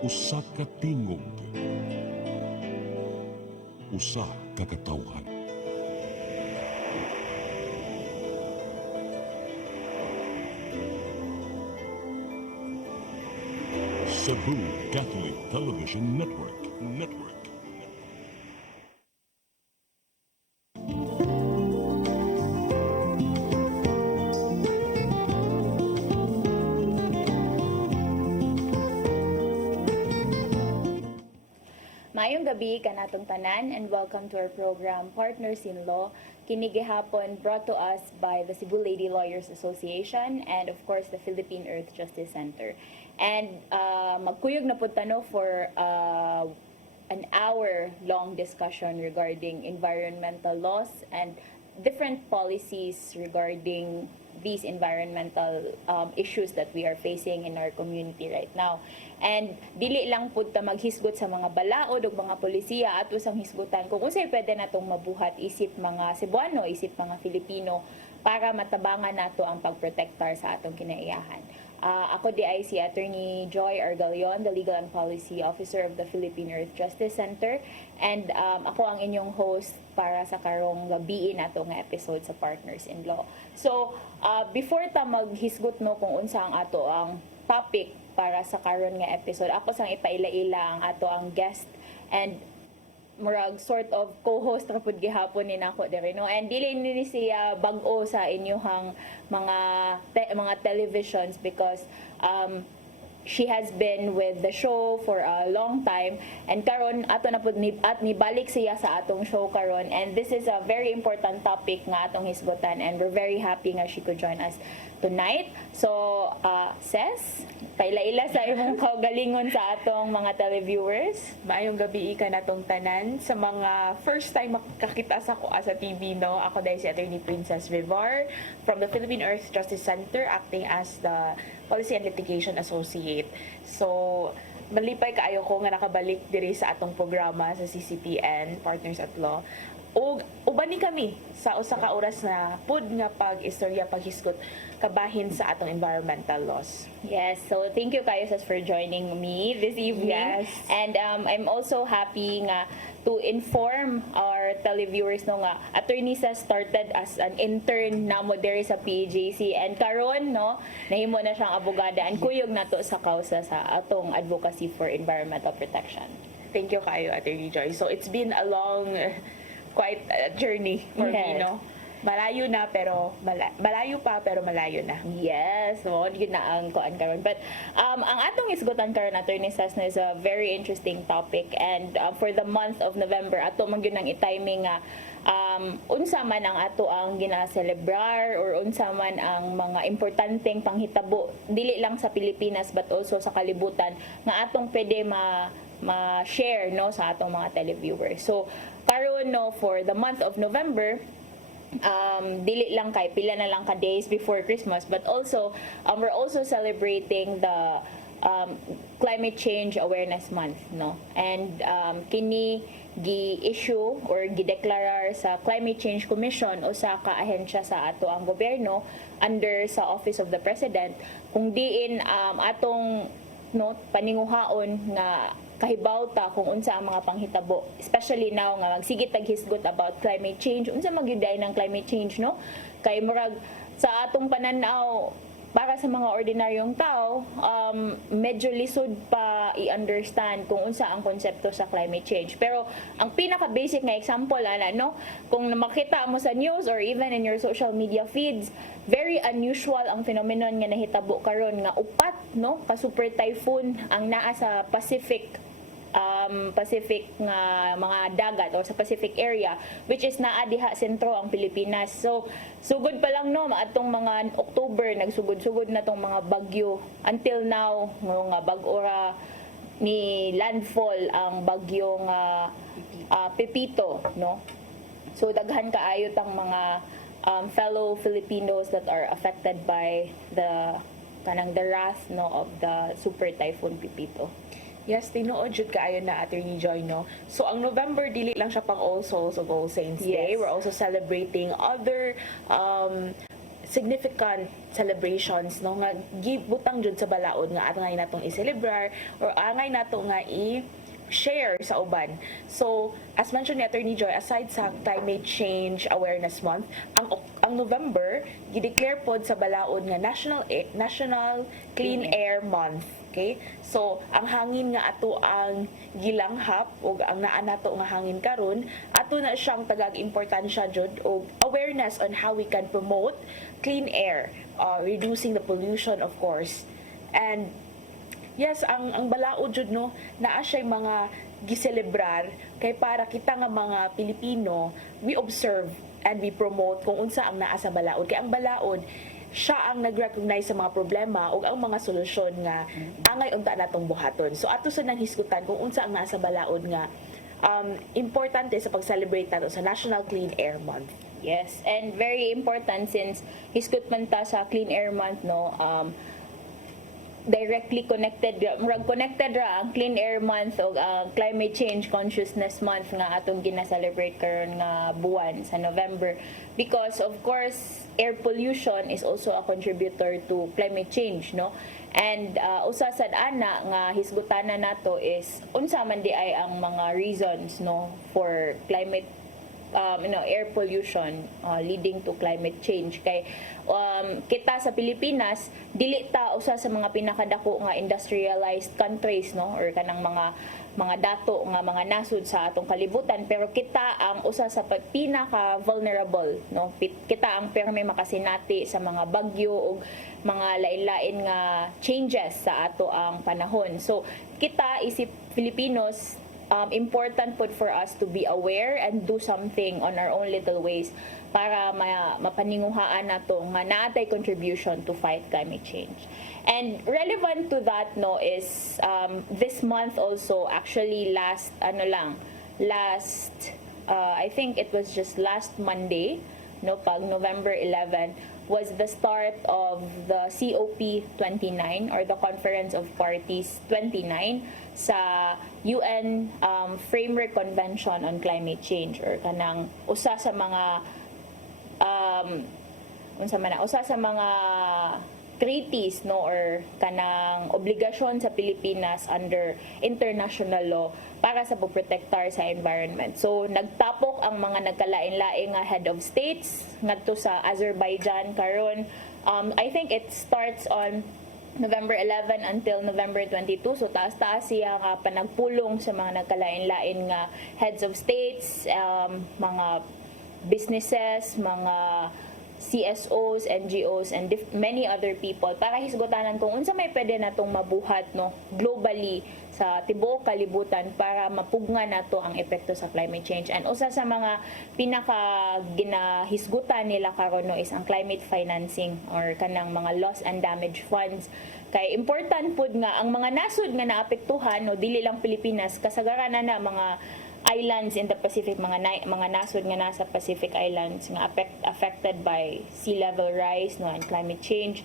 Usa ka tingog, usa ka katawhan. Cebu Catholic Television Network. Maayong gabi kanatong tanan and welcome to our program Partners in Law. Kini gihapon brought to us by the Cebu Lady Lawyers Association and of course the Philippine Earth Justice Center. And magkuyog na pud tano for an hour-long discussion regarding environmental laws and different policies regarding these environmental issues that we are facing in our community right now. And dili lang pud ta maghisgot sa mga balaod ug mga polisiya at usang hisgutan kung unsay pwede natong mabuhat isip mga Cebuano, isip mga Filipino para matabangan nato ang pagprotektar sa atong kinaiyahan. Ako di ay si Attorney Joy Argalion, the Legal and Policy Officer of the Philippine Earth Justice Center. And ako ang inyong host para sa karong gabi nato nga episode sa Partners in Law. So, before ta maghisgot no kung unsa ang ato ang topic para sa karon nga episode, ako sang ipaila-ila ang ato ang guest and murag sort of co-host ra pud gihapon ni nako diri no, and dili ni siya bag-o sa inyohang mga televisions because she has been with the show for a long time and karon ato na pud nibalik siya sa atong show karon, and this is a very important topic nga atong hisgutan and we're very happy nga she could join us tonight. So Ses, paila-ila sa imong kaugalingon sa atong mga televiewers. Maayong gabi ka natong tanan. Sa mga first time makakita sa ko sa TV, no, ako dahil si Attorney Princess Vivar from the Philippine Earth Justice Center, acting as the Policy and Litigation Associate. So, malipay kaayo ko nga nakabalik diri sa atong programa sa CCTN, Partners at Law. O uban ni kami sa usa ka oras na pud nga pag-istorya paghisgot kabahin sa atong environmental laws. Yes, so thank you kayo Ses for joining me this evening. Yes. And I'm also happy nga to inform our televiewers no nga Attorney Ses started as an intern namo diri sa PJC and karon no nahimo na siyang abogada and kuyog nato sa kausa sa atong advocacy for environmental protection. Thank you kayo, Attorney Joy. So it's been a long quite a journey for me, Yes. no? Malayo na pero malayo pa pero malayo na. Yes, so yun na ang kuan karon. But ang atong isgutan karon Attorney Ses is a very interesting topic, and for the month of November ato man gyud nang i-timing nga unsa man ang ato ang gina-celebrar or unsa man ang mga importanteng panghitabo dili lang sa Pilipinas but also sa kalibutan nga atong pwede ma-share no sa atong mga televiewers. So karon no for the month of November, dili lang kay pila na lang ka days before Christmas but also we're also celebrating the climate change awareness month no, and kini gi-issue or gideklarar sa Climate Change Commission o sa kaahensya sa ato ang gobyerno under sa Office of the President kung diin atong no paninguhaon nga kahibaw ta kung unsa ang mga panghitabo, especially now nga magsigit taghisgot about climate change, unsa magyuday ng climate change no, kay murag sa atong pananaw para sa mga ordinaryong tao medyo lisod pa i-understand kung unsa ang konsepto sa climate change. Pero ang pinaka basic nga example no, kung makita mo sa news or even in your social media feeds, very unusual ang phenomenon nga nahitabo karon nga upat no ka super typhoon ang naa sa Pacific nga mga dagat or sa Pacific area, which is naa diha sentro ang Pilipinas. So sugod pa lang no atong mga October nagsugod-sugod na tong mga bagyo until now nga bag-ora ni landfall ang bagyong Pepito no. So daghan kaayo tang mga fellow Filipinos that are affected by the wrath no of the super typhoon Pepito. Yes, tinuod jud kaayo na Attorney Joy, no? So ang November dili lang siya pang All Souls o All Saints Day. Yes. We're also celebrating other significant celebrations no nga gibutang jud sa balaod nga angay natong i-celebrar or angay nato nga share sa uban. So, as mentioned ni Attorney Joy, aside sa Climate Change Awareness Month, ang November gideclare pod sa balaod nga National Clean Air Month. Okay? So, ang hangin nga ato ang gilanghap o ang naa nato nga hangin karon, ato na siyang tagag-importansya jud og awareness on how we can promote clean air, reducing the pollution of course. And yes, ang balaod jud no, naa siya mga giselebrar kay para kita nga mga Pilipino, we observe and we promote kung unsa ang naa sa balaod. Kay ang balaod siya ang nag-recognize sa mga problema ug ang mga solusyon nga angay unta natong buhaton. So ato sa nang hisgutan kung unsa ang naa sa balaod nga importante sa pag-celebrate nato sa National Clean Air Month. Yes, and very important since hisgot man ta sa Clean Air Month no, directly connected ra ang Clean Air Month o Climate Change Consciousness Month nga atong gina-celebrate karon nga buwan sa November, because of course air pollution is also a contributor to climate change no. And usa sad ana nga hisgutana nato is unsa man di ay ang mga reasons no for climate air pollution leading to climate change. Kay kita sa Pilipinas dili ta usa sa mga pinakadako nga industrialized countries no, or kanang mga dato nga mga nasud sa atong kalibutan, pero kita ang usa sa pinaka vulnerable no. Kita ang permi makasinati sa mga bagyo o mga lain-lain nga changes sa ato ang panahon. So kita isip Filipinos, important po for us to be aware and do something on our own little ways para mapaninguhaan nato nga naatay contribution to fight climate change. And relevant to that no is this month also, actually I think it was just last Monday no, pag November 11 was the start of the COP29 or the Conference of Parties 29 sa UN Framework Convention on Climate Change, or kanang usa sa mga treaties no, or kanang obligasyon sa Pilipinas under international law para sa pagprotektar sa environment. So nagtapok ang mga nagkalain-laing nga head of states ngadto sa Azerbaijan karon. I think it starts on November 11 until November 22. So taas-taas siya nga panagpulong sa mga nagkalain-lain nga heads of states, mga businesses, mga CSOs, NGOs, and many other people para hisgotanan kung unsa may pwede natong mabuhat no globally sa tibuok kalibutan para mapugna nato ang epekto sa climate change. And usa sa mga pinaka ginahisgutan nila karon no is ang climate financing or kanang mga loss and damage funds. Kay important pud nga ang mga nasud nga naapektuhan no dili lang Pilipinas, kasagaran na mga islands in the Pacific, mga nasod nga nasa Pacific Islands nga affected by sea level rise no and climate change,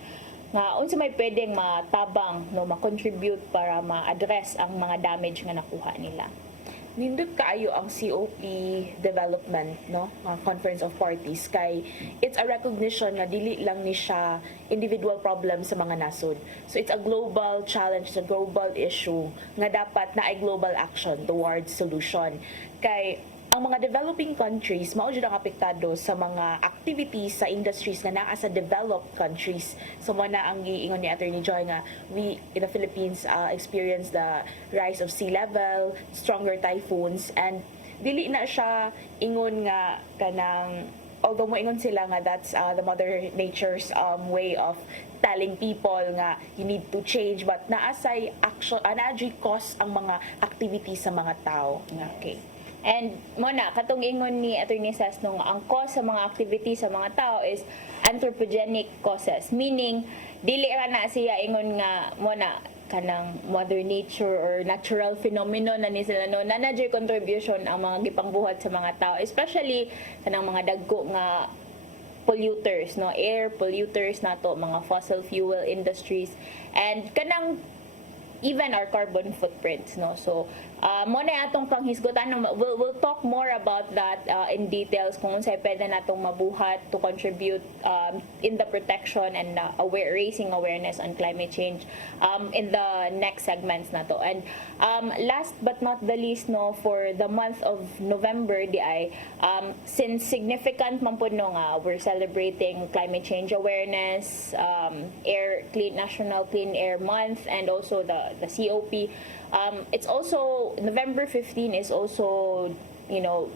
nga unsa may pwedeng matabang no ma-contribute para ma-address ang mga damage nga nakuha nila. Nindot kaayo ang COP development no, Conference of Parties, kay it's a recognition nga dili lang ni siya individual problem sa mga nasod. So it's a global challenge, a global issue nga dapat na ay global action towards solution. Kay ang mga developing countries mao jud ang apektado sa mga activities sa industries nga naa sa developed countries. So mo na ang giingon ni Attorney Joy nga we in the Philippines experience the rise of sea level, stronger typhoons, and dili na siya ingon nga kanang, although mo ingon sila nga that's the mother nature's way of telling people nga you need to change, but naasay action anadri cause ang mga activities sa mga tao. Okay. And muna, katong ingon ni Attorney Sas nung ang cause sa mga activities sa mga tao is anthropogenic causes. Meaning, dili ra na siya ingon nga muna kanang mother nature or natural phenomenon na ni sila no, na contribution ang mga gipangbuhat sa mga tao, especially kanang mga dagko nga polluters no, air polluters nato, mga fossil fuel industries, and kanang even our carbon footprints, no. So mo na atong panghisgotan, no, we'll talk more about that in details kung unsay pwede natong mabuhat to contribute in the protection and raising awareness on climate change in the next segments na to. And last but not the least, no, for the month of November di ay since significant man pud no nga we're celebrating climate change awareness, National Clean Air Month, and also the COP. It's also November 15 is also, you know,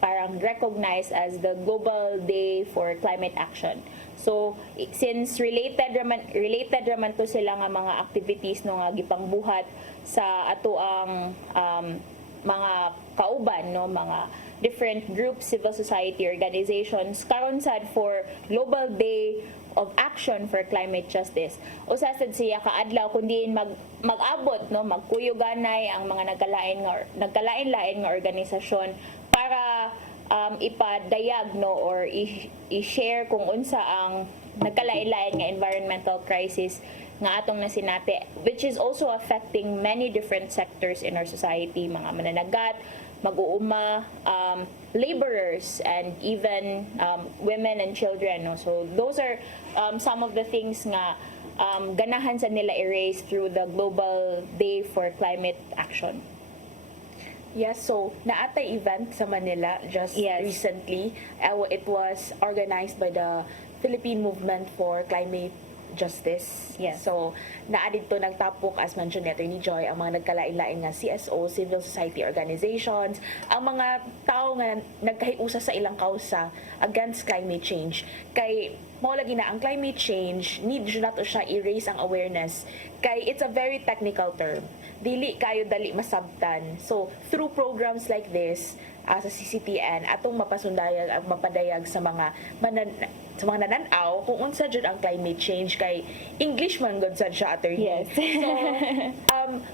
parang recognized as the Global Day for Climate Action. So since related raman to sila nga mga activities no nga gipangbuhat sa ato ang mga kauban, no, mga different groups, civil society organizations karon sad for Global Day of Action for Climate Justice. Usasad siya kaadlaw kundi mag-abot, no, magkuyuganay ang mga nagkalain-lain nga organisasyon para ipadayag, no, or i-share kung unsa ang nagkalain-lain nga environmental crisis nga atong nasinati, which is also affecting many different sectors in our society, mga mananagat, mag-uuma, laborers, and even women and children, no? So those are some of the things nga ganahan sa nila erase through the Global Day for Climate Action. Yes, so naatay event sa Manila just recently. It was organized by the Philippine Movement for Climate Justice. Yes. So naadid to nagtapok, as mentioned ni Attorney Joy, ang mga nagkalain-lain nga CSO, civil society organizations, ang mga tao nga nagkahiusa sa ilang kausa against climate change. Kay mao lagi na ang climate change, need na to siya i-raise ang awareness. Kay it's a very technical term. Dili kayo dali masabtan. So through programs like this, sa CCTN, atong mapasundayag at mapadayag sa mga nananaw kung unsa jud ang climate change, kay English man gud sad siya, attorney. Yes. So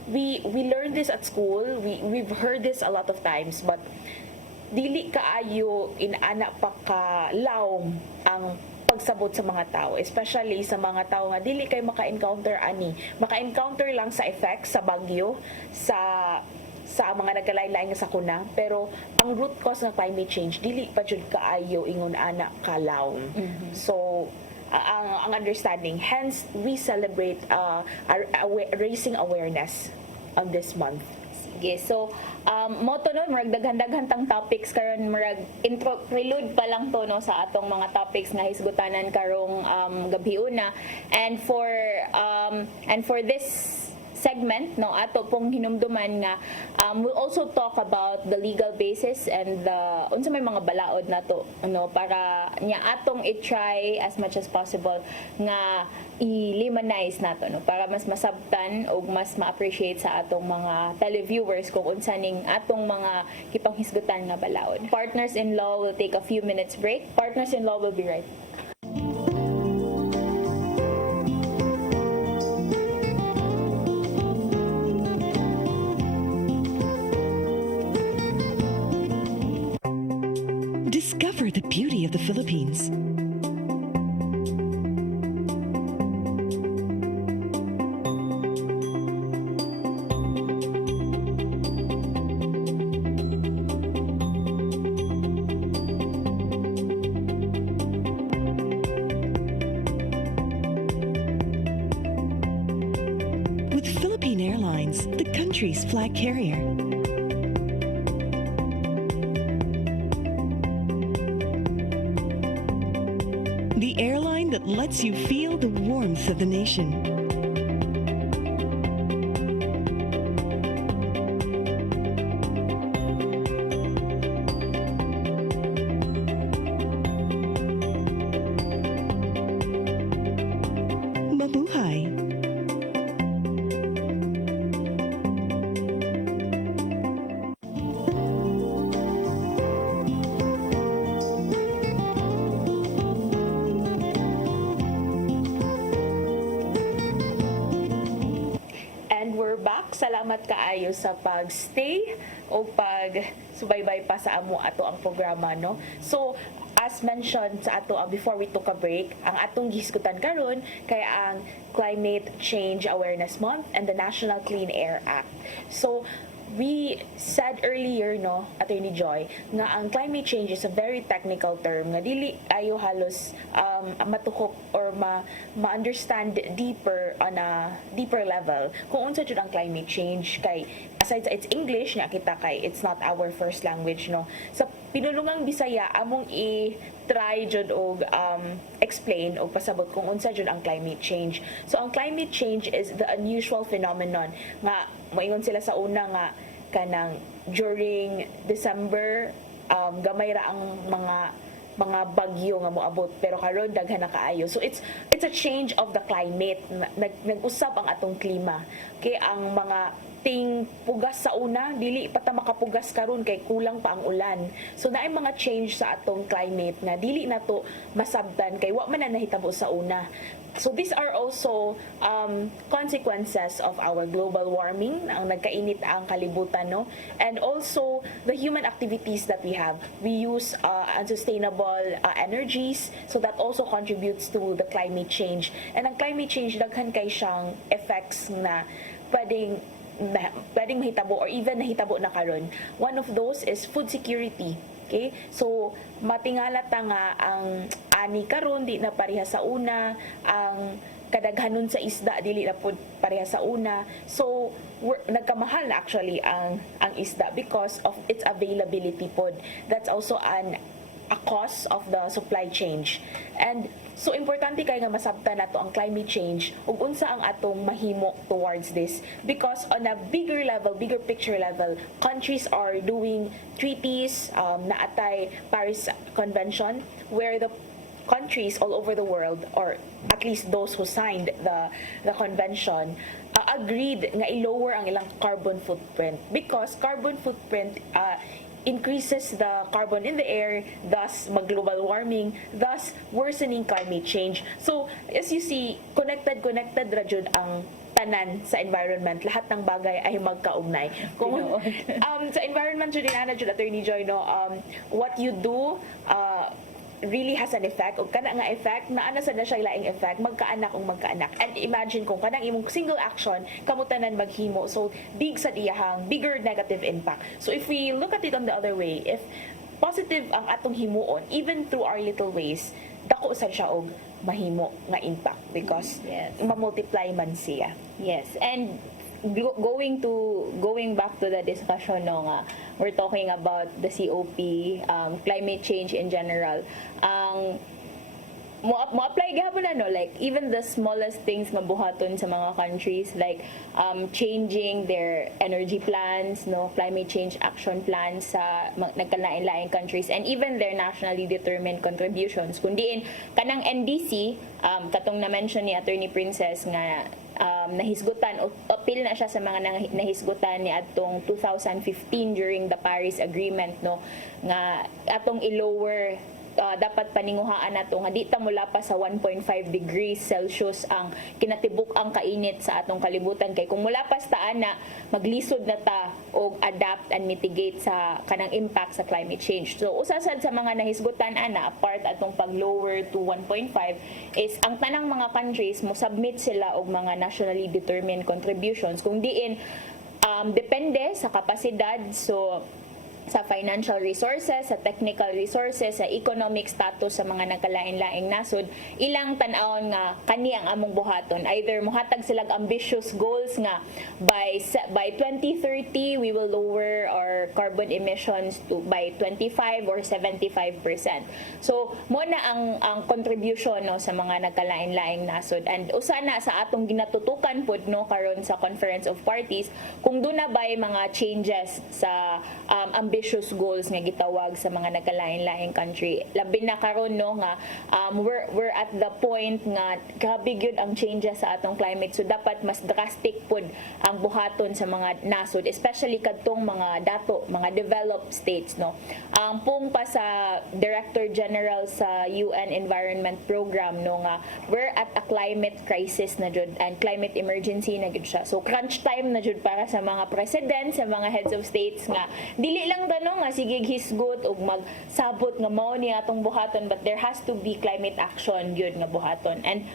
we learned this at school, we've heard this a lot of times, but dili kaayo inana pa kalawom ang pagsabot sa mga tao, especially sa mga tao nga dili kay maka-encounter lang sa effects sa bagyo, sa mga nagkalain-lain nga sakuna, pero ang root cause ng climate change dili pa jud kaayo ingon ana kalaw. So ang understanding, hence we celebrate raising awareness on this month. Sige, so moto no, murag daghan-daghan tang topics karon, murag intro prelude pa lang to, no, sa atong mga topics nga hisgutanan karong gabi una. And for this segment, no, ato pong hinumduman nga we'll also talk about the legal basis and the unsa may mga balaod nato, ano, para nya atong i-try as much as possible nga i-limanize nato, no, para mas masabtan o mas ma-appreciate sa atong mga televiewers kung unsa ning atong mga kipanghisgutan nga balaod. Partners-in-Law will take a few minutes break. Partners-in-Law will be right. Discover the beauty of the Philippines. With Philippine Airlines, the country's flag carrier. The airline that lets you feel the warmth of the nation. Mabuhay! Salamat kaayo sa pag-stay o pag-subaybay pa sa amo ato ang programa, no? So, as mentioned sa ato before we took a break, ang atong gihisgutan karon kay ang Climate Change Awareness Month and the National Clean Air Act. So we said earlier, no, Attorney Joy, nga ang climate change is a very technical term nga dili ayo halos matuhok or ma-understand deeper on a deeper level kung unsa jud ang climate change kay aside sa it's English nga kita kay it's not our first language, no. Sa pinulungang Bisaya among i-try jud og explain o pasabot kung unsa jud ang climate change. So ang climate change is the unusual phenomenon nga moingon sila sa una nga kanang during December gamay ra ang mga bagyo nga moabot pero karon daghan na kaayo. So it's a change of the climate. Nag-usab ang atong klima. Kay ang mga ting pugas sa una dili pa ta makapugas karon kay kulang pa ang ulan. So naay mga change sa atong climate nga dili nato masabtan kay wa man na nahitabo sa una. So these are also consequences of our global warming, ang nagkainit ang kalibutan, no? And also the human activities that we have. We use unsustainable energies, so that also contributes to the climate change. And ang climate change daghan kay siyang effects na pwedeng mahitabo or even nahitabo na karon. One of those is food security. Okay? So matingala ta nga ang ani karon di na pareha sa una, ang kadaghanon sa isda dili na pud pareha sa una. So nagkamahal na actually ang isda because of its availability pod. That's also a cause of the supply chain. And so importante kay nga masabtan nato ang climate change ug unsa ang atong mahimo towards this, because on a bigger level, bigger picture level, countries are doing treaties na atay Paris Convention where the countries all over the world, or at least those who signed the convention, agreed nga i-lower ang ilang carbon footprint, because carbon footprint increases the carbon in the air, thus mag-global warming, thus worsening climate change. So, as you see, connected ra jud ang tanan sa environment. Lahat ng bagay ay magkaugnay. Kung sa environment jud dinana jud Attorney Joy, no, what you do really has an effect, o kana nga effect na ana sad na siya laing effect, magkaanak o magkaanak. And imagine kung kanang imong single action kamutanan maghimo, so big sa iyahang bigger negative impact. So if we look at it on the other way, if positive ang atong himuon even through our little ways, dako sad siya og mahimo nga impact because ma-multiply man siya. Yes, and going back to the discussion, no, nga we're talking about the COP, climate change in general. Mo apply gihapon na, no, like even the smallest things nga buhaton sa mga countries, like changing their energy plans, no, climate change action plans sa nagkalain-laing countries, and even their nationally determined contributions. Kundiin kanang NDC, katong na-mention ni Attorney Princess nga nahisgutan o appeal na siya sa mga nahisgutan ni atong 2015 during the Paris Agreement, no, nga atong i-lower dapat paninguhaan nato nga di ta mula pa sa 1.5 degrees Celsius ang kinatibuk ang kainit sa atong kalibutan, kay kung mula pa sa ana maglisod na ta og adapt and mitigate sa kanang impact sa climate change. So usasad sa mga nahisgutan ana, apart atong pag-lower to 1.5, is ang tanang mga countries mo submit sila og mga nationally determined contributions kung diin depende sa kapasidad, so sa financial resources, sa technical resources, sa economic status sa mga nagkalain-laing nasod, ilang tan-awon nga kani ang among buhaton. Either muhatag sila ambitious goals nga by 2030 we will lower our carbon emissions to by 25 or 75%. So mo na ang contribution, no, sa mga nagkalain-laing nasod. And usana sa atong ginatutukan pod, no, karon sa Conference of Parties, kung doon na bay mga changes sa ambitious goals nga gitawag sa mga nagkalain-laing country. Labi na karon, no, nga we're at the point nga grabe gyud ang changes sa atong climate, so dapat mas drastic pod ang buhaton sa mga nasod, especially kadtong mga dato, mga developed states, no. Ang pung pa sa Director General sa UN Environment Program, no, nga we're at a climate crisis na jud and climate emergency na jud siya. So crunch time na jud para sa mga president, sa mga heads of states nga dili lang gano nga sige hisgot ug magsabot nga mao ni atong buhaton, but there has to be climate action yun nga buhaton. And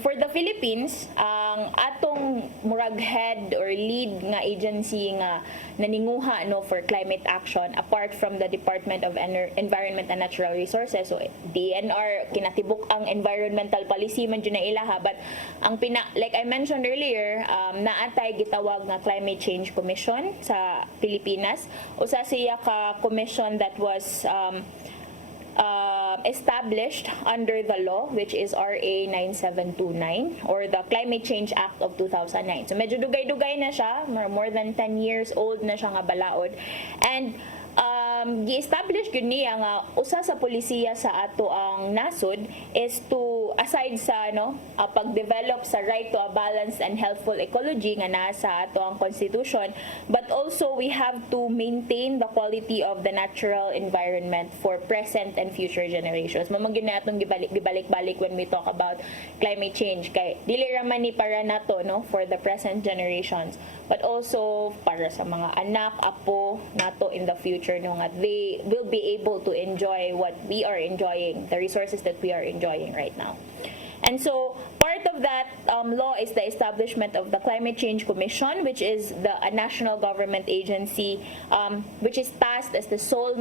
for the Philippines, ang atong murag head or lead nga agency nga naninguha no for climate action, apart from the Department of Environment and Natural Resources, so DNR kinatibuk ang environmental policy man jud na ilaha, but ang like I mentioned earlier, naatay gitawag nga Climate Change Commission sa Pilipinas. Usa siya ka commission that was established under the law, which is RA 9729 or the Climate Change Act of 2009. So medyo dugay-dugay na siya, more than 10 years old na siya nga balaod. And gi-establish gyud niya nga usa sa polisiya sa ato ang nasod is to, aside sa pag-develop sa right to a balanced and healthful ecology nga nasa ato ang constitution, but also we have to maintain the quality of the natural environment for present and future generations. Mamagyo na atong gibalik-balik when we talk about climate change, kay dili ra man ni para nato for the present generations, but also para sa mga anak, apo nato in the future nga they will be able to enjoy what we are enjoying, the resources that we are enjoying right now. And so part of that law is the establishment of the Climate Change Commission, which is a national government agency which is tasked as the sole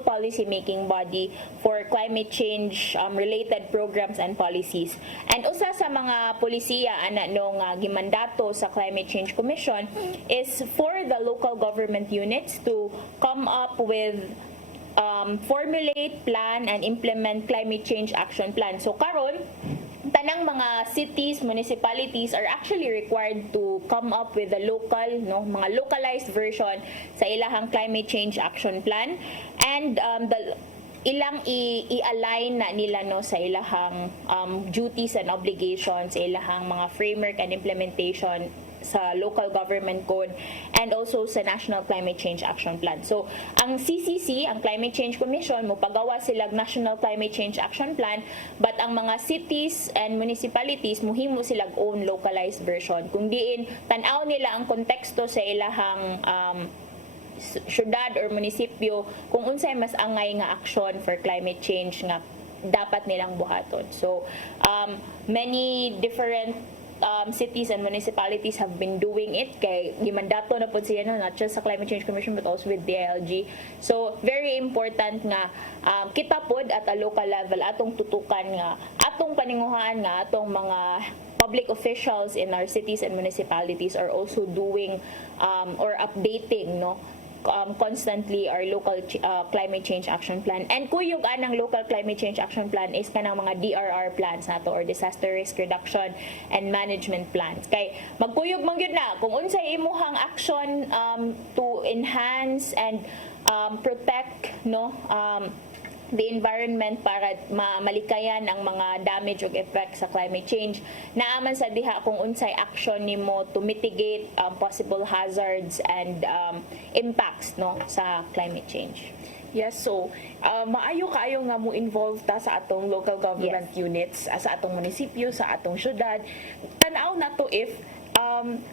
policy making body for climate change related programs and policies. And usa sa mga polisiya ana nga gimandato sa Climate Change Commission is for the local government units to come up with formulate, plan, and implement climate change action plan. So karon, tanang mga cities, municipalities are actually required to come up with a local, mga localized version sa ilahang climate change action plan, and ilang i-align na nila sa ilahang duties and obligations, sa ilahang mga framework and implementation sa local government code, and also sa National Climate Change Action Plan. So, ang CCC, ang Climate Change Commission, mupagawa silang National Climate Change Action Plan, but ang mga cities and municipalities, muhimo silang own localized version. Kung diin, tanaw nila ang konteksto sa ilahang syudad or munisipyo, kung unsay mas angay nga action for climate change nga dapat nilang buhaton. So, many different cities and municipalities have been doing it, kay gimandato na po siya not just sa Climate Change Commission but also with DILG. So very important nga kita pod at a local level atong tutukan nga atong paninguhan nga atong mga public officials in our cities and municipalities are also doing or updating constantly our local climate change action plan. And kuyog anang local climate change action plan is kanang mga DRR plans nato or disaster risk reduction and management plans. Kay magkuyog man gyud na kung unsay imuhang action to enhance and protect the environment para malikayan ang mga damage ug effects sa climate change. Naaman sa diha kung unsay action nimo to mitigate possible hazards and impacts sa climate change. Yes, so maayo kaayo nga mo involved ta sa atong local government units, sa atong munisipyo, sa atong syudad. Tanaw na to if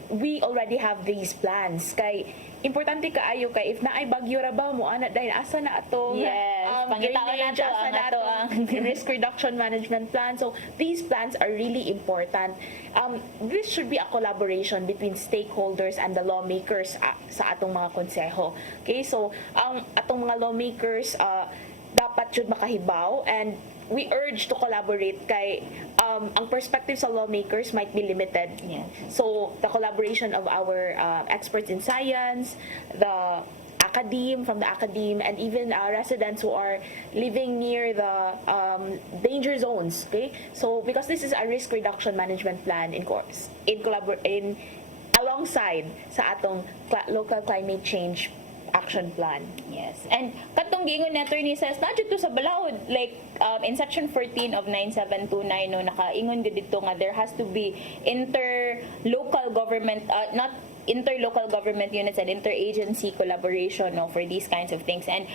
we already have these plans. Kay importante kaayo kay if naay bagyo ra ba mo ana dahil asa na atong pangitaon nato ang ato ang risk reduction management plan. So these plans are really important. This should be a collaboration between stakeholders and the lawmakers sa atong mga konseho. Okay, so ang atong mga lawmakers dapat jud makahibaw, and we urge to collaborate kay ang perspective sa lawmakers might be limited. Yeah. So the collaboration of our experts in science, the from the academe, and even residents who are living near the danger zones. Okay, so because this is a risk reduction management plan alongside sa atong local climate change action plan. Yes. And katong giingon ni Attorney says na dito sa balaod, like in section 14 of 9729 nakaingon gid dito nga there has to be interlocal government units and interagency collaboration for these kinds of things. And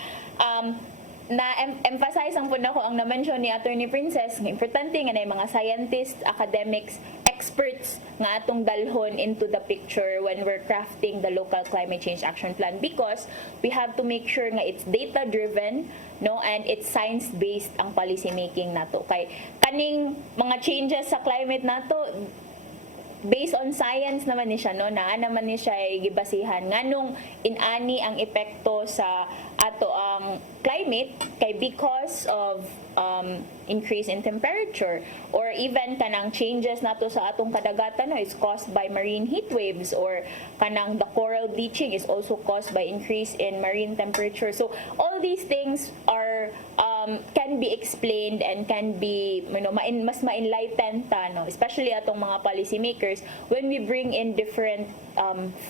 na-emphasize ang po na ko ang na-mention ni Attorney Princess, importante nga na yung mga scientists, academics, experts nga atong dalhon into the picture when we're crafting the local climate change action plan, because we have to make sure nga it's data driven, no, and it's science based ang policy making nato. Kay kaning mga changes sa climate nato based on science naman ni siya, no, naa naman ni siya ay gibasihan nganong inani ang epekto sa ato ang climate kay because of increase in temperature, or even kanang changes nato sa atong kadagatan, no, is caused by marine heat waves, or kanang the coral bleaching is also caused by increase in marine temperature. So all these things are can be explained and can be, you know, mas ma-enlighten ta, no, especially atong mga policy makers when we bring in different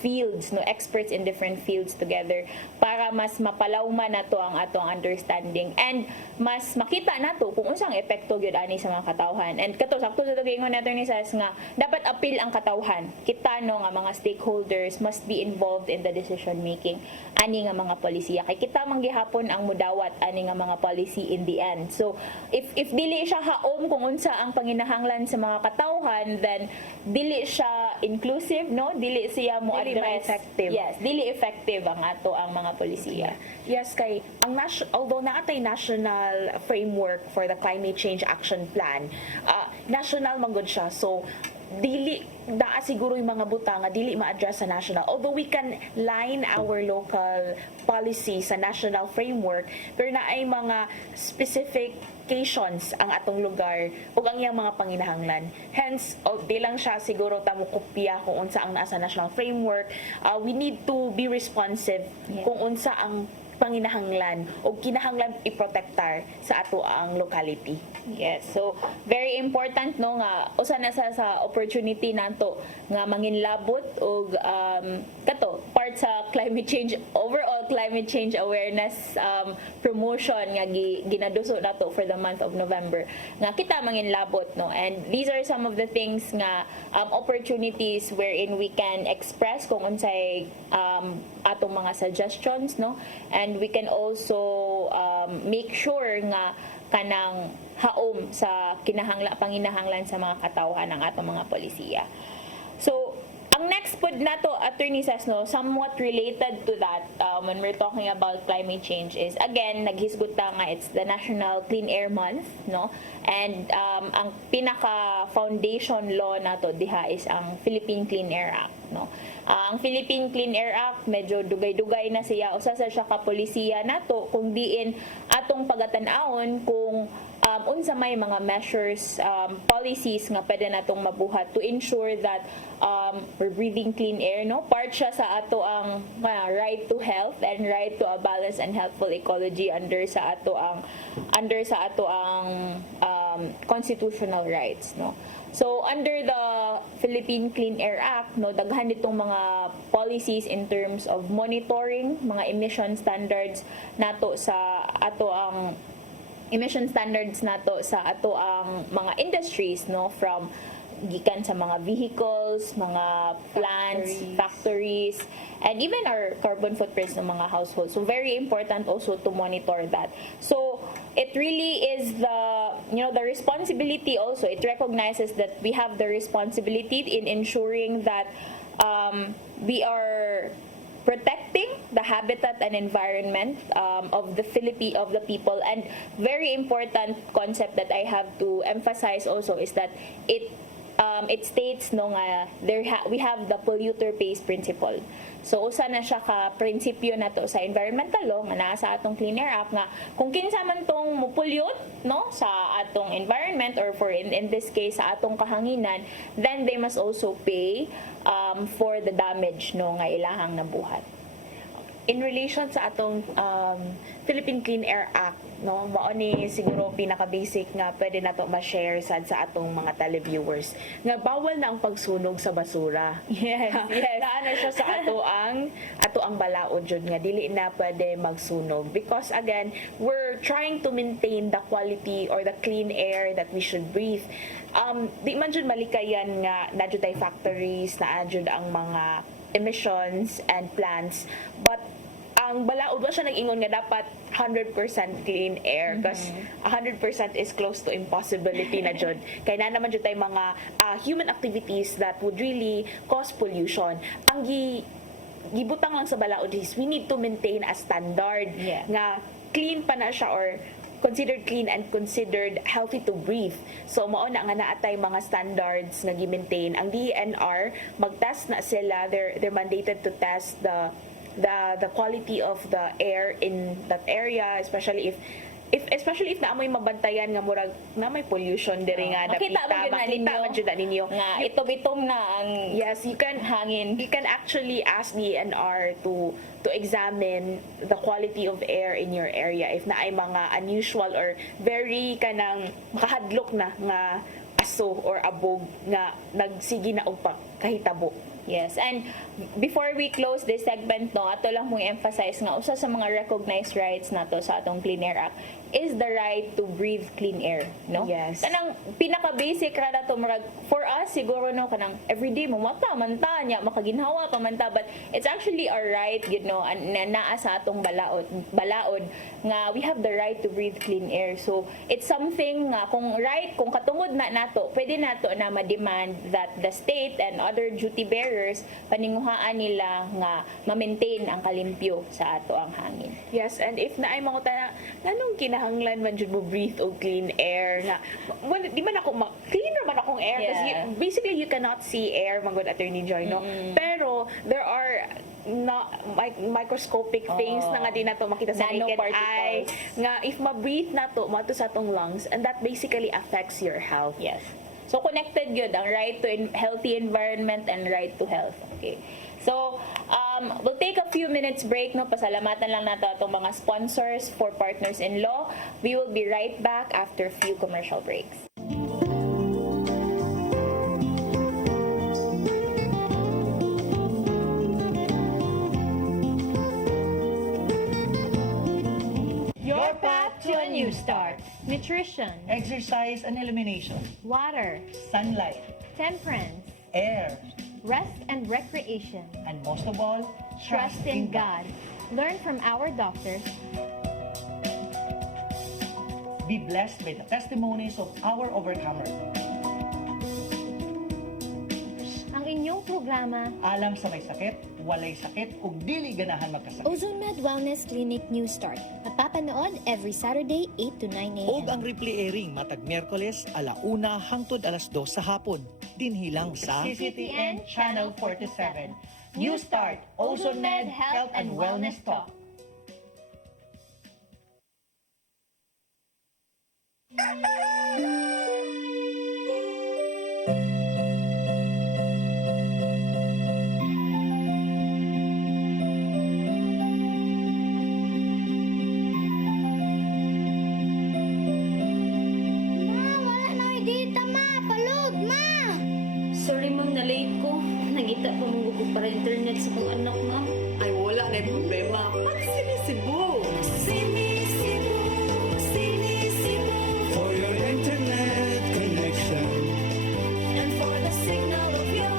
fields, no, experts in different fields together para mas mapalawman nato ang atong understanding and mas makita nato kung unsang epekto gyud ani sa mga katawhan. And kato sakto sa tugingon nato ni Sas nga dapat appeal ang katawhan. Kita no nga mga stakeholders must be involved in the decision making ani nga mga polisiya. Kay kita manggihapon ang mudawat ani nga mga policy in the end. So if dili siya haom kung unsa ang panginahanglan sa mga katawhan, then dili siya inclusive, no, dili siya mo Dili address ma-effective. Yes, dili effective ang ato ang mga polisiya. Yes, kay ang although naatay national framework for the climate change action plan, national man gud siya. So dili naa siguro yung mga buta nga dili ma-address sa national, although we can line our local policy sa national framework, pero naay mga specifications ang atong lugar ug ang iyang mga panginahanglan. Hence di lang siya siguro tamo kopya kung unsa ang naa sa national framework. We need to be responsive kung unsa ang panginahanglan o kinahanglan iprotektar sa ato ang locality. Yes, so very important, no, nga usa na sa opportunity nato nga manginlabot og kato part sa climate change, overall climate change awareness promotion nga ginaduso nato for the month of November nga kita manginlabot, no, and these are some of the things nga opportunities wherein we can express kung unsay atong mga suggestions, no, and we can also make sure nga kanang haom sa panginahanglan sa mga katawhan ng atong mga polisiya. So ang next pod nato, Attorney Sas, no, somewhat related to that when we're talking about climate change is, again, naghisgot ta nga it's the National Clean Air Month, no, and ang pinaka foundation law nato diha is ang Philippine Clean Air Act, no. Ang Philippine Clean Air Act medyo dugay-dugay na siya, usa sa siya ka polisiya nato kung diin atong pagatan-awon kung unsa may mga measures, policies nga pwede natong mabuhat to ensure that we're breathing clean air, no, part siya sa ato ang right to health and right to a balanced and healthful ecology under sa ato ang constitutional rights, no. So under the Philippine Clean Air Act, no, daghan ditong mga policies in terms of monitoring mga emission standards nato sa ato ang mga industries, no, from gikan sa mga vehicles, mga plants, factories, and even our carbon footprints ng mga households. So very important also to monitor that. So it really is the responsibility also. It recognizes that we have the responsibility in ensuring that we are protecting the habitat and environment of the people. And very important concept that I have to emphasize also is that it states, no, nga we have the polluter pays principle. So usa na siya ka prinsipyo nato sa environmental law nga naa sa atong Clean Air Act nga kung kinsa man tong mo-pollute, no, sa atong environment, or for in this case sa atong kahanginan, then they must also pay for the damage, no, nga ilahang nabuhat. In relation sa atong Philippine Clean Air Act, no, mao ni siguro pinaka-basic nga pwede nato ma-share sa atong mga televiewers nga bawal na ang pagsunog sa basura. Yes. Naa na siya sa ato ang balaod jud nga dili na pwede magsunog, because again we're trying to maintain the quality or the clean air that we should breathe. Di man jud malikayan nga nadjud tay factories, na jud ang mga emissions and plants, but ang balaod wa siya nag-ingon nga dapat 100% clean air because 100% is close to impossibility na jud. Kay na naman jud tay mga human activities that would really cause pollution. Ang gibutang lang sa balaod is we need to maintain a standard nga clean pa na siya or considered clean and considered healthy to breathe. So mao na nga naatay mga standards nga gi-maintain. Ang DENR mag-test na sila, they're mandated to test the quality of the air in that area, especially if naamoy mabantayan nga murag na may pollution diri nga Makita man jud na ninyo nga itom-itom na ang yes, you can actually ask DNR to examine the quality of air in your area if naay mga unusual or very kanang makahadlok na nga aso or abog nga nagsigi na og kahitabo. Yes, and before we close this segment, no, ato lang mong emphasize nga usa sa mga recognized rights nato sa atong Clean Air Act is the right to breathe clean air, no? Yes. Kanang pinaka-basic ra na to murag for us siguro no kanang everyday mo mata man ta nya makaginhawa pa man ta, but it's actually our right, you know, na naa sa atong balaod nga we have the right to breathe clean air. So it's something nga kung katungod na nato, pwede nato na ma-demand that the state and other duty bearers paninguhaan nila nga ma-maintain ang kalimpyo sa ato ang hangin. Yes, and if naay mga tanan nganong kinahanglan man jud mo breathe og clean air nga di man ako clean man akong air kasi basically you cannot see air magod Attorney Joy, no? Pero there are microscopic things na nga di nato makita sa naked eye nga if ma-breathe nato mo sa atong lungs, and that basically affects your health. Yes. So connected yun ang right to healthy environment and right to health. Okay. So we'll take a few minutes break, no. Pasalamatan lang nato atong mga sponsors for Partners in Law. We will be right back after a few commercial breaks. Your path to a new start. Nutrition, Exercise and elimination, water, sunlight, temperance, air, rest and recreation. and most of all, Trust in God. Learn from our doctors. Be blessed by the testimonies of our overcomers. Ang inyong programa, Alam sa may sakit, walay sakit, ug dili ganahan magkasakit. Ozone Med Wellness Clinic New Start. Napapanood every Saturday 8 to 9 a.m. Og ang replay airing matag Miyerkules 1:00 hangtod 2:00 sa hapon. Dinhilang sa CCTN Channel 47. New Start, Ozone Med Health and Wellness Talk. Wala na dita, ma! Palud, ma! Sorry ma'am, na late ko. Nangita po mong gusto para internet sa kong anak ma'am. Ay, wala na yung problema. Mag-sinisibo. Sinisibo, sinisibo. For your internet connection, And for the signal of your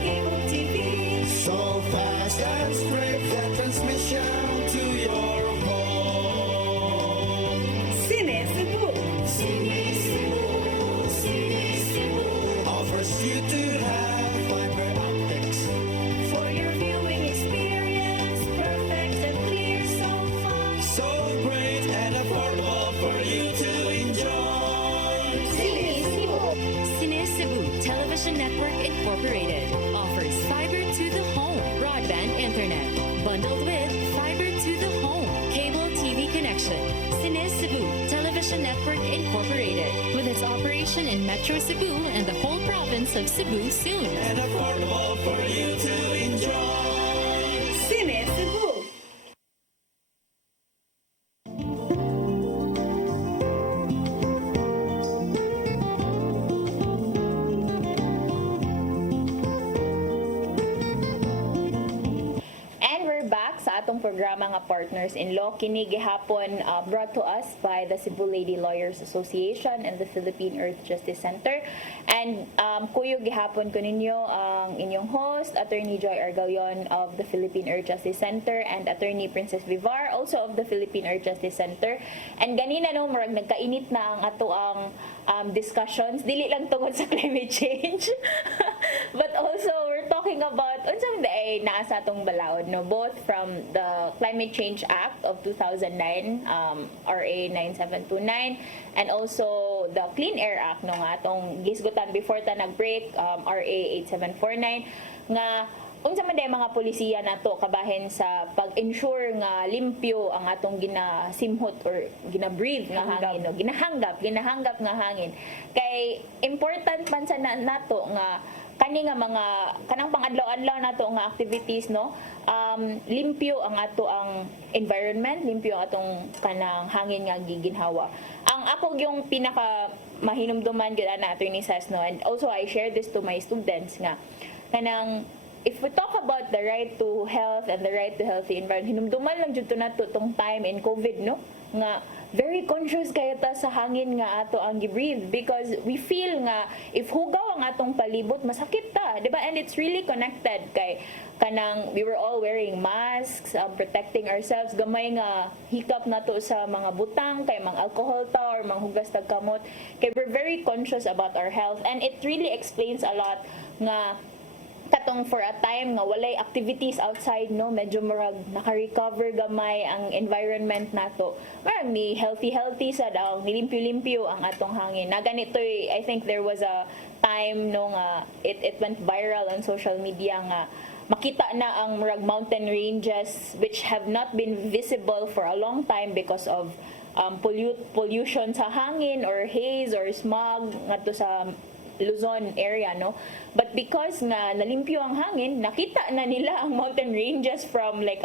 cable TV. so fast and straight that transmission to your home. Sinisibo. Sinisibo, sinisibo. Offers you to have fiber optics. For your viewing experience, perfect and clear so far. So great and affordable for you to enjoy. Sinisibo. Cine Cebu Television Network Incorporated offers fiber to the home broadband internet bundled with fiber to the home cable TV connection. Cine Cebu Television Network Incorporated with its operation in Metro Cebu and the whole province of Cebu soon. And affordable for you to enjoy. Sinisibo. And we're back sa atong programa nga Partners in Law. Kini gihapon brought to us by the Cebu Lady Lawyers Association and the Philippine Earth Justice Center. And kuyo gihapon ko ninyo ang inyong host, Attorney Joy Argalion of the Philippine Earth Justice Center and Attorney Princess Vivar, also of the Philippine Earth Justice Center. And ganina no, murag nagkainit na ang ato ang discussions, dili lang tungod sa climate change, but also we're talking about unsang day naa sa atong balaod, no, both from the Climate Change Act of 2009, RA 9729, and also the Clean Air Act, no, nga atong gisgutan before ta nag-break, RA 8749, nga unsa man day mga polisiya nato kabahin sa pag-ensure nga limpyo ang atong ginasimhot or gina-breathe nga hangin, no, ginahanggap nga hangin. Kay important man sa nato nga kani nga mga kanang pang-adlaw-adlaw nato nga activities, no, limpyo ang ato ang environment, limpyo ang atong kanang hangin nga giginhawa. Ang ako yung pinaka mahinumduman gyud ana, Attorney Sas, no, and also I share this to my students nga kanang if we talk about the right to health and the right to healthy environment, hinumduman lang jud to nato tong time in COVID, no, nga very conscious kayo ta sa hangin nga ato ang gi-breathe, because we feel nga if hugaw ang atong palibot masakit ta, di ba? And it's really connected kay kanang we were all wearing masks, protecting ourselves, gamay nga hikap nato sa mga butang kay mga alcohol ta or mga hugas tag kamot, kay we're very conscious about our health. And it really explains a lot nga katong for a time nga walay activities outside, no, medyo murag naka-recover gamay ang environment nato, marag ni healthy sa daw, nilimpyo-limpyo ang atong hangin na ganito. I think there was a time no nga it went viral on social media nga makita na ang murag mountain ranges which have not been visible for a long time because of pollution sa hangin or haze or smog ngadto sa Luzon area, no, but because nga nalimpyo ang hangin, nakita na nila ang mountain ranges from like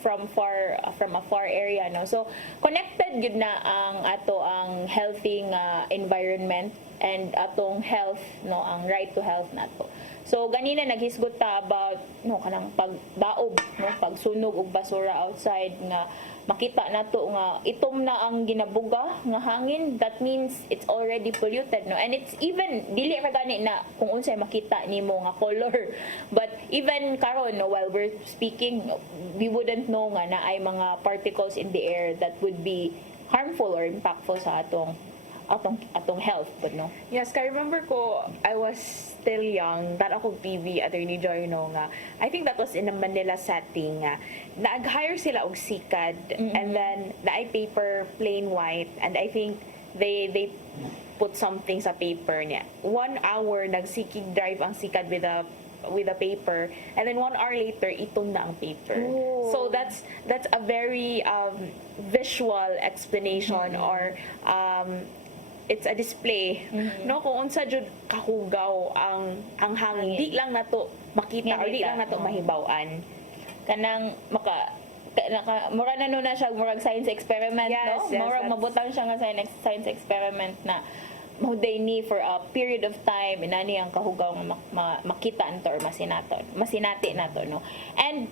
from a far area, no. So connected gud na ang ato ang healthy nga environment and atong health, no, ang right to health nato. So ganina naghisgot ta about no kanang pagdaob, no, pagsunog og basura outside nga makita nato nga itom na ang ginabuga nga hangin, that means it's already polluted, no. And it's even dili ra gani na kung unsay makita nimo nga color, but even karon, no, while we're speaking, we wouldn't know nga na ay mga particles in the air that would be harmful or impactful sa atong health, but no. Yes, I remember ko, I was still young, that ako TV, Attorney Joy, no, nga. I think that was in a Manila setting, nga. Nag-hire sila og sikad, and then the paper plain white, and I think they put something sa paper niya. 1 hour, nagsikig drive ang sikad with a paper, and then 1 hour later itom na ang paper. Ooh. So that's a very visual explanation, or it's a display, no, kung unsa jud kahugaw ang hangin, di lang nato makita or di lang nato mahibaw-an kanang mura na nun na siya murag science experiment, no? Murag mabutang siya nga science experiment na mahuday ni for a period of time inani ang kahugaw nga makita anto or masinati nato, no. And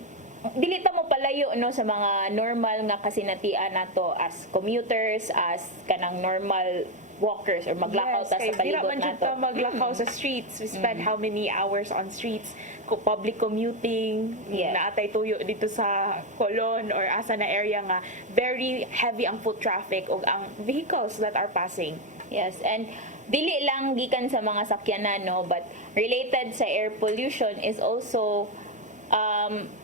dili ta mo palayo, no, sa mga normal nga kasinatian nato as commuters, as kanang normal walkers or maglakaw ta sa palibot nato. Yes, maglakaw sa streets. We spend how many hours on streets, public commuting, naatay tuyo dito sa Colon or asa na area nga very heavy ang foot traffic o ang vehicles that are passing. Yes, and dili lang gikan sa mga sakyanan, no, but related sa air pollution is also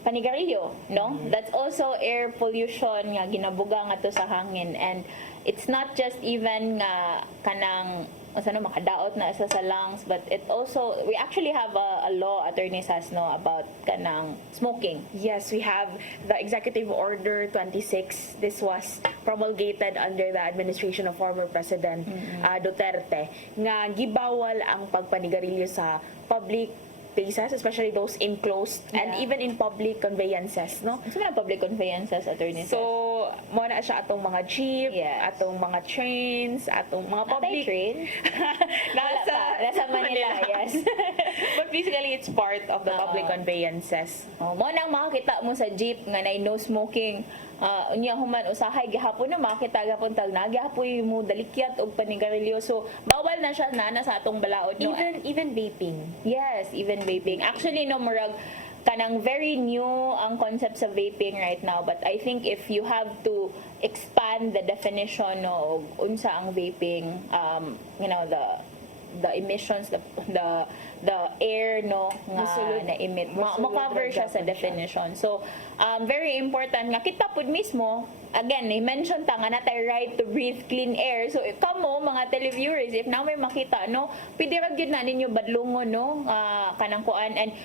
panigarilyo, no? That's also air pollution nga ginabuga nga to sa hangin. And it's not just even nga kanang makadaot na sa lungs, but it also, we actually have a law, Attorney Sas, no, about kanang smoking. Yes, we have the Executive Order 26. This was promulgated under the administration of former President Duterte, nga gibawal ang pagpanigarilyo sa public places, especially those enclosed and Yeah. even in public conveyances, no? Sa mga public conveyances, attorney. So, mo na siya atong mga jeep, Yes. atong mga trains, atong mga public train? Nasa Manila, yes. But basically, it's part of the public Oo. conveyances. Mo nang makakita mo sa jeep nga na no smoking. Unya human usahay gihapon na makita gapon tag nagyapoy mo dalikyat og panigarilyo. So bawal na siya na sa atong balaod no. Even vaping. Yes, even vaping. Actually no murag kanang very new ang concept sa vaping right now, but I think if you have to expand the definition no og unsa ang vaping, you know, the emissions, the air no nga na emit mo cover siya sa definition. So very important nga kita pud mismo again i-mention ta nga natay right to breathe clean air. So kamo mga televiewers, if na may makita no pwede ra gyud na ninyo badlungon no kanang kuan, and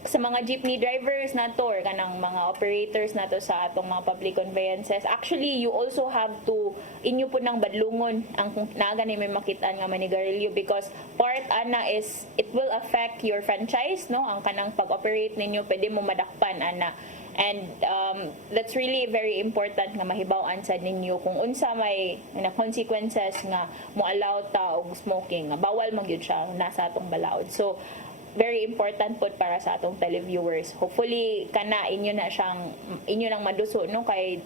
sa mga jeepney drivers nato or kanang mga operators nato sa atong mga public conveyances, actually you also have to inyo po ng badlungon ang kung naga ni may makitaan nga manigarilyo, because part ana is it will affect your franchise no, ang kanang pag-operate ninyo pwede mo madakpan ana. And that's really very important nga mahibaw-an sad ninyo kung unsa may na consequences nga mo allow ta og smoking, nga bawal magyud siya nasa atong balaod. So very important po para sa atong televiewers. Hopefully kana inyo nang maduso no, kay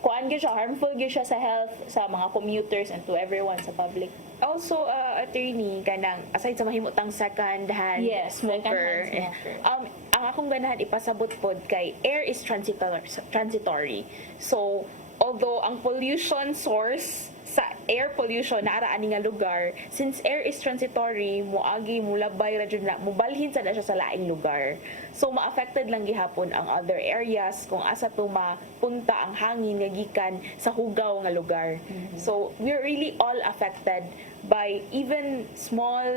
kuan gyud siya, harmful gyud siya sa health sa mga commuters and to everyone sa public. Also, attorney, kanang aside sa mahimutang second-hand Yes, smoker, second-hand smoker. ang akong ganahan ipasabot pod kay air is transitory. So, although ang pollution source sa air pollution naara ani nga lugar, since air is transitory, moagi mulabay ra jud na mubalhin sa siya sa laing lugar. So ma-affected lang gihapon ang other areas kung asa to mapunta ang hangin nga gikan sa hugaw nga lugar. So we're really all affected by even small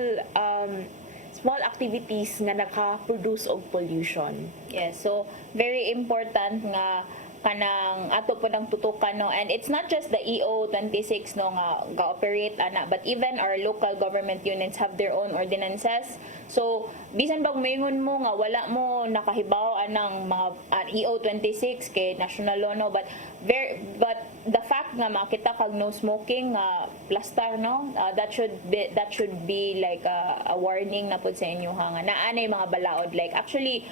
activities nga naka-produce og pollution. Yes, so very important nga kanang ato po ng tutukan no, and it's not just the EO26 no nga ga-operate ana, but even our local government units have their own ordinances. So bisan bag moingon mo nga wala mo nakahibaw anang mga EO26 kay national law no, but the fact nga makita kag no smoking plastar no, that should be like a warning na pud sa inyo nga naanay mga balaod, like actually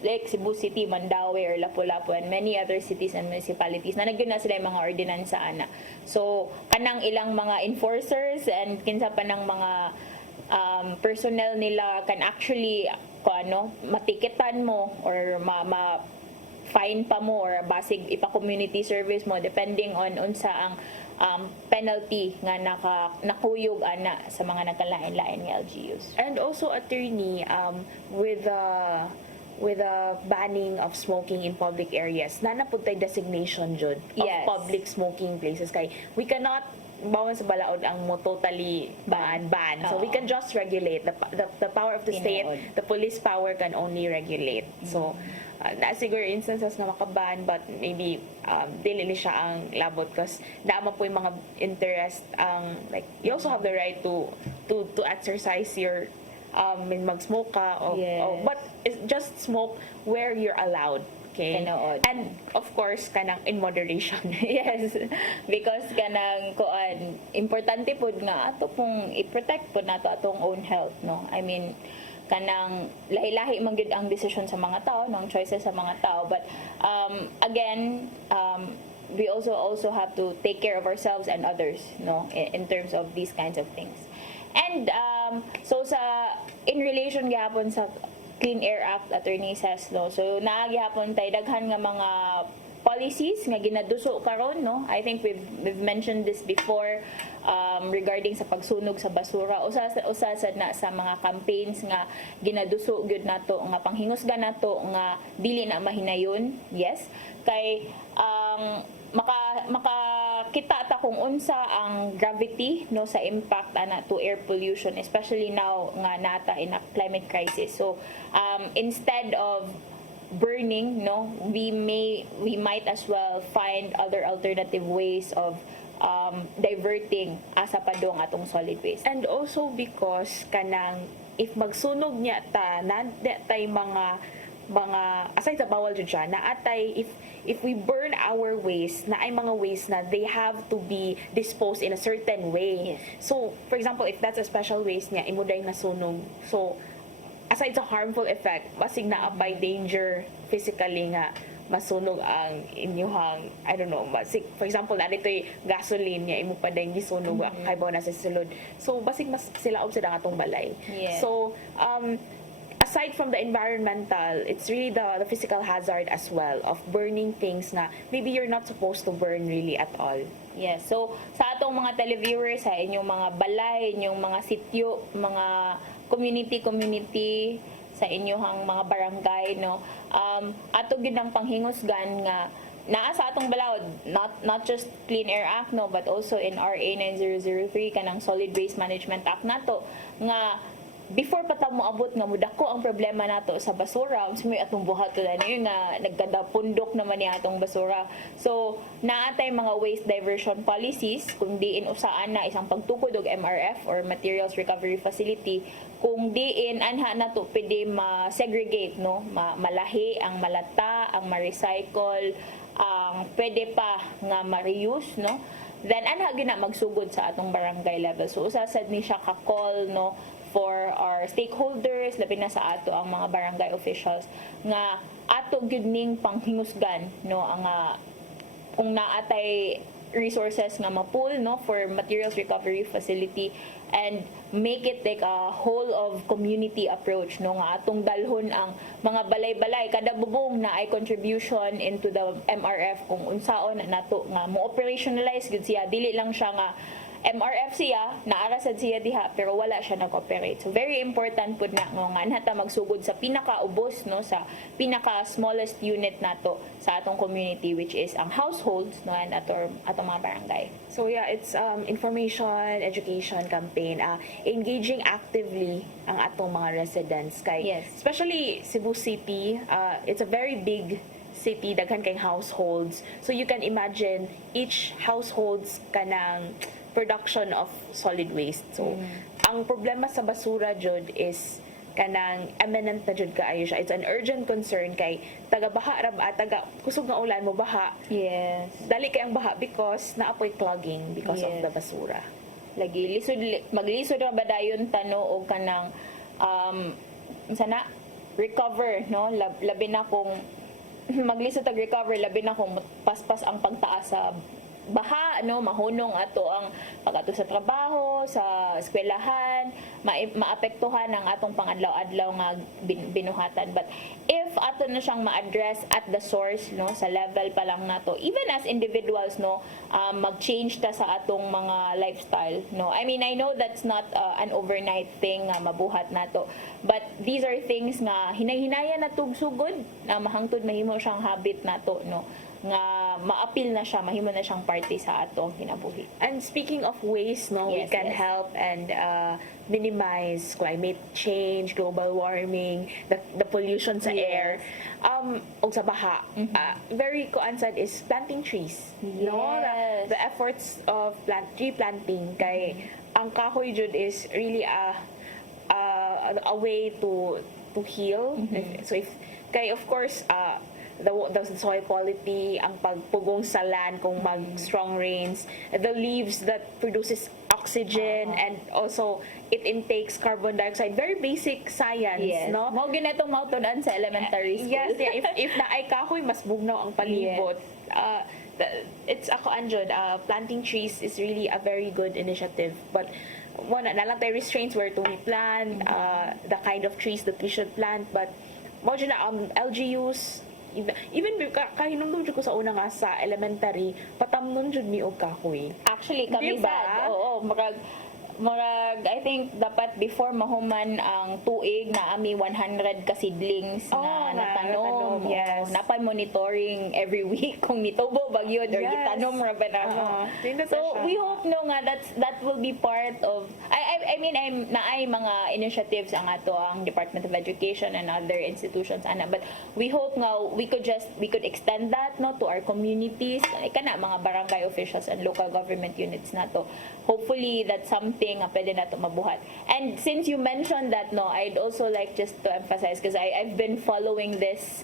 like Cebu City, Mandaue or Lapu-Lapu and many other cities and municipalities na nagyud na sila yung mga ordinansa ana. So kanang ilang mga enforcers and kinsa pa ng mga personnel nila can actually matiketan mo or fine pa mo or basig ipa-community service mo depending on unsa ang penalty nga nakuyog ana sa mga nagkalain-lain nga LGUs. And also, attorney, with the banning of smoking in public areas, na pud tay designation jud of Yes. public smoking places, kay we cannot bawal sa balaod ang mo totally ban. So we can just regulate the power of the state. Tinuod. The police power can only regulate. So na siguro instances na makaban, but maybe dili ni siya ang labot because naman po yung mga interest like you also have the right to exercise your mag-smoke ka Yes. but it's just smoke where you're allowed. Okay. Tinuod. And of course kanang in moderation. Yes, because kanang kuan importante pud nga ato pong i-protect pud nato atong own health no. I mean kanang lahi-lahi man gyud ang decision sa mga tao, ng choices sa mga tao, but again we also have to take care of ourselves and others no in terms of these kinds of things. And so in relation gyapon sa Clean Air Act, Attorney says no, so naagihapon tay daghan nga mga policies nga ginaduso karon no. I think we've mentioned this before regarding sa pagsunog sa basura, usa na sa mga campaigns nga ginaduso gyud nato nga panghingusga nato nga dili na mahinayon. Yes, kay makakita ta kung unsa ang gravity no sa impact ana to air pollution, especially now nga nata in a climate crisis. So instead of burning no, we might as well find other alternative ways of diverting asa padong atong solid waste. And also because kanang if magsunog niya ta na tay mga aside sa bawal jud siya na atay if we burn our waste na ay mga waste na they have to be disposed in a certain way. So for example, if that's a special waste niya imo day nasunog, so aside sa harmful effect, basig na apay danger physically nga masunog ang inyuhang, I don't know, basig, for example, nanito'y gasoline niya, imo pa din gisunog, kay bawa na sa sulod. So, basig mas sila sa atong balay. Yes. So, aside from the environmental, it's really the physical hazard as well of burning things na maybe you're not supposed to burn really at all. Yes. So, sa atong mga televiewers, sa inyong mga balay, inyong mga sityo, mga community, sa inyong mga barangay, no? Ato gyud ang panghingusgan nga naa sa atong balawod, not just Clean Air Act, no, but also in RA 9003 kanang Solid Waste Management Act nato nga before pa ta moabot nga mudako ang problema nato sa basura, unsa may atong buhat na niyo nga nagkanda pundok naman ni atong basura. So naatay mga waste diversion policies kung diin usaan na isang pagtukod og MRF or Materials Recovery Facility, kung diin anha nato pwede ma-segregate, no, malahi ang malata, ang ma-recycle, ang pwede pa nga ma-reuse, no, then anha gina magsugod sa atong barangay level. So usa sad ni siya ka call, no, for our stakeholders, labi na sa ato ang mga barangay officials nga ato gyud ning panghingusgan, no, ang kung naatay resources nga ma-pool, no, for Materials Recovery Facility, and make it like a whole of community approach, no, nga atong dalhon ang mga balay-balay kada bubong na ay contribution into the MRF kung unsaon nato nga mo operationalize gud siya, dili lang siya nga MRF siya, naarasad siya diha, pero wala siya nag-operate. So, very important po na nga nata magsugod sa pinaka-ubos, no, sa pinaka-smallest unit nato sa atong community, which is ang households, no, and atong mga barangay. So yeah, it's information, education campaign, engaging actively ang atong mga residents. Kay, Yes. especially Cebu City, it's a very big city, daghan kay households. So you can imagine each households kanang production of solid waste. So ang problema sa basura jud is kanang eminent na jud kaayo siya. It's an urgent concern kay taga-baha rab taga kusog nga ulan mo baha. Yes. Dali kay ang baha because naapoy clogging because of Yes. the basura. Lagi maglisod ra ba dayon tano og kanang sana recover, no, labi na kung maglisod tag recover, labi na kung paspas ang pagtaas sa baha, no, mahunong ato ang pag-ato sa trabaho, sa eskwelahan, maapektuhan ang atong pangadlaw-adlaw nga binuhatan. But if ato na siyang ma-address at the source, no, sa level pa lang nato, even as individuals, no, mag-change ta sa atong mga lifestyle, no. I mean, I know that's not an overnight thing nga mabuhat nato, but these are things nga hinay-hinaya na tugsugod na mahangtod mahimo siyang habit nato, no, nga maapil na siya, mahimo na siyang party sa atong kinabuhi. And speaking of waste, no, we Yes, can yes. help and minimize climate change, global warming, the pollution sa air, og sa baha. Very koansad is planting trees. No, Yes. the efforts of tree planting kay ang kahoy jud is really a way to heal. So if kay of course the soil quality, ang pagpugong sa land kung mag strong rains, the leaves that produces oxygen, and also it intakes carbon dioxide. Very basic science, Yes. no? Mo ginatong mautunan sa elementary school. Yes, yeah. If na ay kahoy, mas bugnaw ang palibot. It's ako anjod, planting trees is really a very good initiative. But one na lang tayo restraints where to we plant, the kind of trees that we should plant. But mo na LGUs, even kahinungdong jud ko sa una nga sa elementary, patamnon jud mi og kahoy. Actually, kami Diba? sad, oo, murag, I think dapat before mahuman ang tuig na ami 100 ka seedlings na Oh, natanom. yes. Napay monitoring every week kung nitubo bagyo or Yes. gitanom ra ba na. Tingnan So siya. we hope no nga that will be part of I mean I'm naay mga initiatives ang ato ang Department of Education and other institutions ana, but we hope nga we could extend that no to our communities kana mga barangay officials and local government units nato. Hopefully that's something nga pwede nato mabuhat. And since you mentioned that no, I'd also like just to emphasize because I've been following this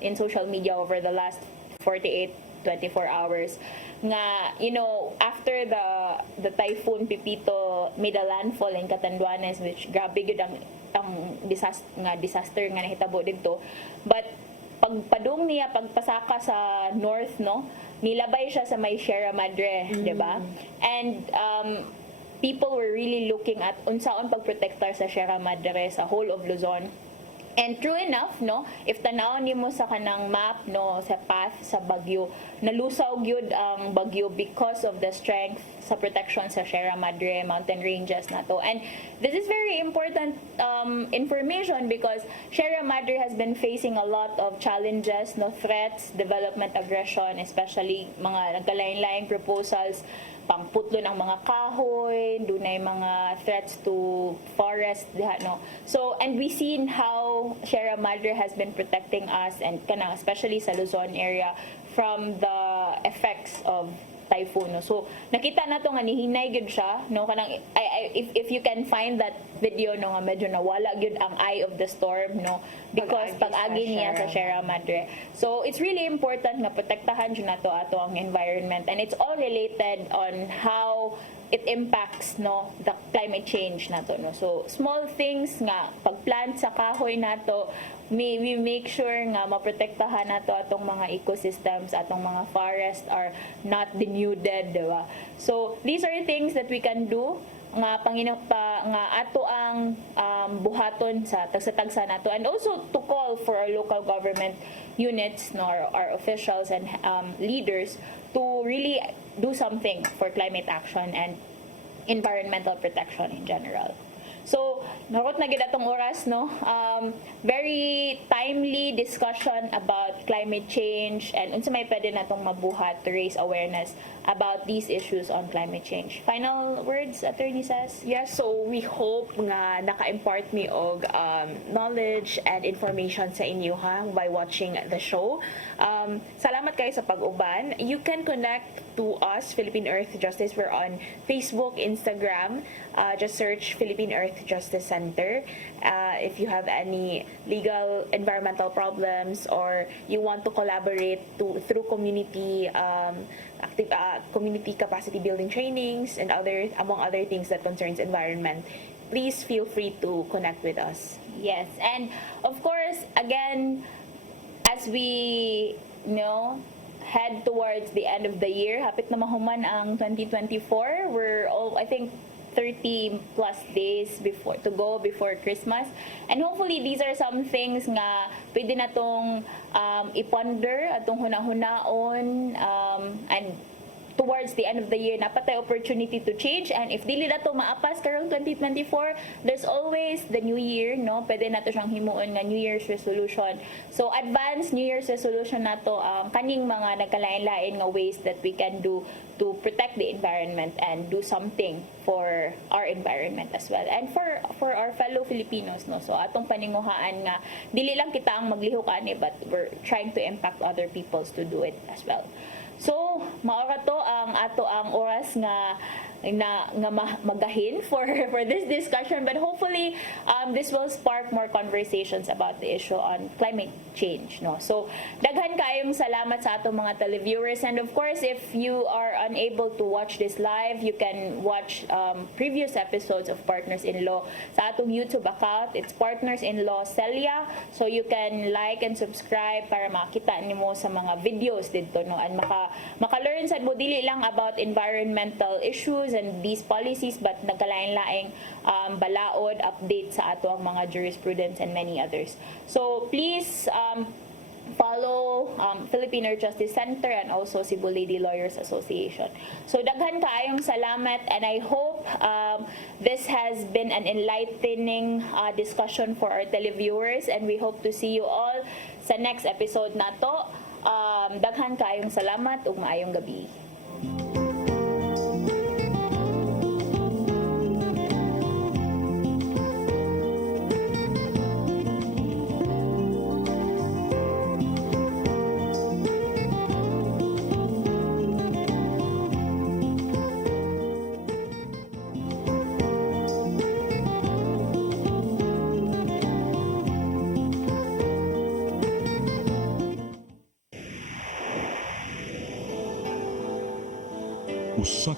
in social media over the last 24 hours nga, you know, after the typhoon Pipito made a landfall in Catanduanes, which grabe gud ang disaster nga nahitabo didto, but pagpadung niya pagpasaka sa north no, nilabay siya sa may Sierra Madre, di ba? And people were really looking at unsaon pagprotektar sa Sierra Madre sa whole of Luzon. And true enough, no, if tanawon nimo sa kanang map, no, sa path sa bagyo, nalusaw gyud ang bagyo because of the strength sa protection sa Sierra Madre mountain ranges nato. And this is very important information because Sierra Madre has been facing a lot of challenges, no, threats, development aggression, especially mga nagkalain-laing proposals pangputlo ng mga kahoy, dunay mga threats to forest diha no. So and we seen how Sierra Madre has been protecting us and kanang especially sa Luzon area from the effects of typhoon no. So nakita nato nga nihinay gyud siya no, kanang if you can find that video no nga medyo nawala gyud ang eye of the storm no, because pag-agi niya sa Sierra Madre. So it's really important nga protektahan jud nato ato ang environment, and it's all related on how it impacts no the climate change nato no. So small things nga pagplant sa kahoy nato, we make sure nga maprotektahan nato atong mga ecosystems, atong mga forest are not denuded, diba? So these are things that we can do nga nga ato ang buhaton sa tagsa nato, and also to call for our local government units no, our officials and leaders to really do something for climate action and environmental protection in general. So, nakot na gid atong oras no. Very timely discussion about climate change and unsa may pwede natong mabuhat to raise awareness about these issues on climate change. Final words, Attorney Sass? Yes, so we hope nga naka-impart mi og knowledge and information sa inyo ha by watching the show. Salamat kayo sa pag-uban. You can connect to us, Philippine Earth Justice. We're on Facebook, Instagram. Just search Philippine Earth Justice Center. If you have any legal environmental problems or you want to collaborate through community community capacity building trainings and among other things that concerns environment, please feel free to connect with us. Yes, and of course, again, as we head towards the end of the year, hapit na mahuman ang 2024. We're all, I think, 30 plus days before Christmas, and hopefully these are some things nga pwede natong iponder atong hunahunahon and towards the end of the year napatay opportunity to change. And if dili nato maapas karong 2024, there's always the new year no, pwede nato siyang himuon nga New Year's resolution. So advance New Year's resolution nato kaning mga nagkalain-lain nga ways that we can do to protect the environment and do something for our environment as well and for our fellow Filipinos no. So atong paninguhaan nga dili lang kita ang maglihok ani, but we're trying to impact other peoples to do it as well. So maora to ang ato ang oras nga magahin for this discussion, but hopefully this will spark more conversations about the issue on climate change no. So daghan kayong salamat sa atong mga televiewers, and of course if you are unable to watch this live, you can watch previous episodes of Partners in Law sa atong YouTube account. It's Partners in Law Celia, so you can like and subscribe para makita nimo sa mga videos dito no, and maka-learn sad mo dili lang about environmental issues and these policies, but nagkalain-laing balaod, update sa ato ang mga jurisprudence and many others. So please follow Philippine Earth Justice Center and also Cebu Lady Lawyers Association. So daghan kaayong salamat, and I hope this has been an enlightening discussion for our televiewers, and we hope to see you all sa next episode nato. Daghan kaayong salamat ug maayong gabi.